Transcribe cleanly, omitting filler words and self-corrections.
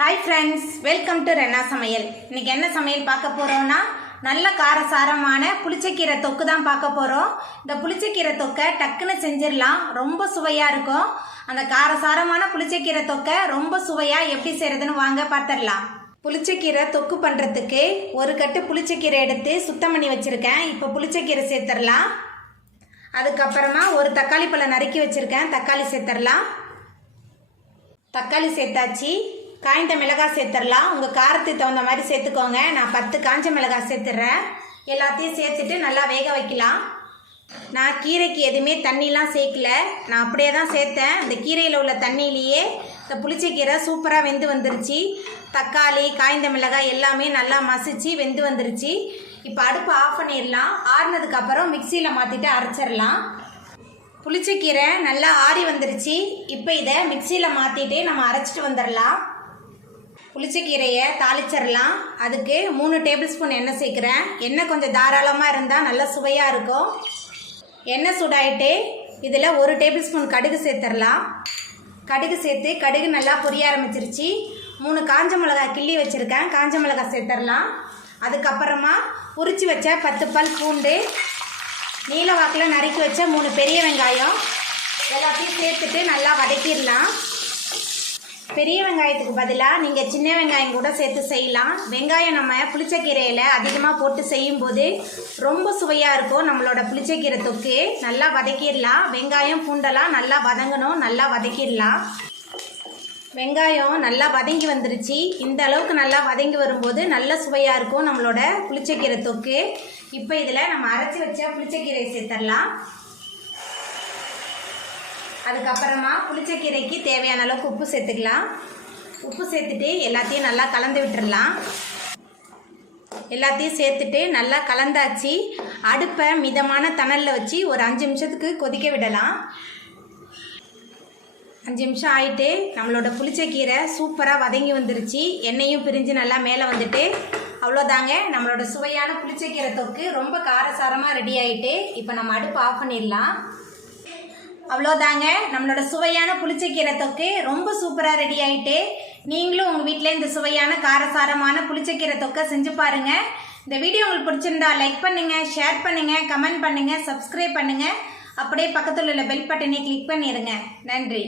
Hi friends, welcome to Renna சமையல். இன்னைக்கு என்ன சமையல் பார்க்க போகிறோம்னா, நல்ல காரசாரமான புளிச்சக்கீரை தொக்கு தான் பார்க்க போகிறோம். இந்த புளிச்சக்கீரை தொக்கை டக்குன்னு செஞ்சிடலாம், ரொம்ப சுவையாக இருக்கும். அந்த காரசாரமான புளிச்சக்கீரை தொக்கை ரொம்ப சுவையாக எப்படி செய்கிறதுன்னு வாங்க பார்த்துடலாம். புளிச்சக்கீரை தொக்கு பண்ணுறதுக்கு ஒரு கட்டு புளிச்சக்கீரை எடுத்து சுத்தம் பண்ணி வச்சுருக்கேன். இப்போ புளிச்சக்கீரை சேர்த்துடலாம். அதுக்கப்புறமா ஒரு தக்காளி பழம் நறுக்கி வச்சுருக்கேன், தக்காளி சேர்த்துடலாம். தக்காளி சேர்த்தாச்சு. காய்ந்த மிளகாய் சேர்த்துடலாம். உங்கள் காரத்துக்கு தகுந்த மாதிரி சேர்த்துக்கோங்க. நான் 10 காஞ்ச மிளகாய் சேர்த்துட்றேன். எல்லாத்தையும் சேர்த்துட்டு நல்லா வேக வைக்கலாம். நான் கீரைக்கு எதுவுமே தண்ணிலாம் சேர்க்கல, நான் அப்படியே தான் சேர்த்தேன். இந்த கீரையில் உள்ள தண்ணியிலேயே இந்த புளிச்சக்கீரை சூப்பராக வெந்து வந்துருச்சு. தக்காளி காய்ந்த மிளகாய் எல்லாமே நல்லா மசிச்சு வெந்து வந்துருச்சு. இப்போ அடுப்பு ஆஃப் பண்ணிடலாம். ஆறுனதுக்கப்புறம் மிக்சியில் மாற்றிட்டு அரைச்சிடலாம். புளிச்சக்கீரை நல்லா ஆறி வந்துருச்சு. இப்போ இதை மிக்சியில் மாற்றிட்டு நம்ம அரைச்சிட்டு வந்துடலாம். புளிச்சக்கீரையை தாளிச்சிடலாம். அதுக்கு 3 டேபிள் ஸ்பூன் எண்ணெய் சேர்க்குறேன். எண்ணெய் கொஞ்சம் தாராளமாக இருந்தால் நல்லா சுவையாக இருக்கும். எண்ணெய் சூடாயிட்டு இதில் 1 டேபிள் ஸ்பூன் கடுகு சேர்த்துடலாம். கடுகு சேர்த்து கடுகு நல்லா பொரிய ஆரம்பிச்சிருச்சு. 3 காஞ்ச மிளகாய் கிள்ளி வச்சுருக்கேன், காஞ்ச மிளகாய் சேர்த்துடலாம். அதுக்கப்புறமா உரித்து வச்ச 10 பல் பூண்டு, நீல வாக்கில் நறுக்கி வச்ச 3 பெரிய வெங்காயம் எல்லாத்தையும் சேர்த்துட்டு நல்லா வதக்கிடலாம். பெரிய வெங்காயத்துக்கு பதிலாக நீங்கள் சின்ன வெங்காயம் கூட சேர்த்து செய்யலாம். வெங்காயம் நம்ம புளிச்சக்கீரையில் அதிகமாக போட்டு செய்யும்போது ரொம்ப சுவையாக இருக்கும். நம்மளோட புளிச்சக்கீரை தொக்கு நல்லா வதக்கிடலாம். வெங்காயம் பூண்டெல்லாம் நல்லா வதங்கணும், நல்லா வதக்கிடலாம். வெங்காயம் நல்லா வதங்கி வந்துருச்சு. இந்த அளவுக்கு நல்லா வதங்கி வரும்போது நல்ல சுவையாக இருக்கும் நம்மளோட புளிச்சக்கீரை தொக்கு. இப்போ இதில் நம்ம அரைச்சி வச்ச புளிச்சக்கீரையை சேர்த்துடலாம். அதுக்கப்புறமா புளிச்சக்கீரைக்கு தேவையான அளவுக்கு உப்பு சேர்த்துக்கலாம். உப்பு சேர்த்துட்டு எல்லாத்தையும் நல்லா கலந்து விட்டுடலாம். எல்லாத்தையும் சேர்த்துட்டு நல்லா கலந்தாச்சு. அடுப்பை மிதமான தணலில் வச்சு ஒரு 5 நிமிஷத்துக்கு கொதிக்க விடலாம். 5 நிமிஷம் ஆகிட்டு நம்மளோட புளிச்சக்கீரை சூப்பராக வதங்கி வந்துருச்சு. எண்ணெயும் பிரிஞ்சு நல்லா மேலே வந்துட்டு அவ்வளோதாங்க, நம்மளோட சுவையான புளிச்சக்கீரை தொக்கு ரொம்ப காரசாரமாக ரெடி ஆகிட்டு. இப்போ நம்ம அடுப்பு ஆஃப் பண்ணிடலாம். அவ்வளோதாங்க, நம்மளோட சுவையான புளிச்சக்கீரை தொக்கு ரொம்ப சூப்பராக ரெடி ஆகிட்டு. நீங்களும் உங்கள் வீட்டில் இந்த சுவையான காரசாரமான புளிச்சக்கீரை தொக்கை செஞ்சு பாருங்கள். இந்த வீடியோ உங்களுக்கு பிடிச்சிருந்தா லைக் பண்ணுங்கள், ஷேர் பண்ணுங்கள், கமெண்ட் பண்ணுங்கள், சப்ஸ்கிரைப் பண்ணுங்கள். அப்படியே பக்கத்தில் உள்ள பெல் பட்டனை கிளிக் பண்ணிடுங்க. நன்றி.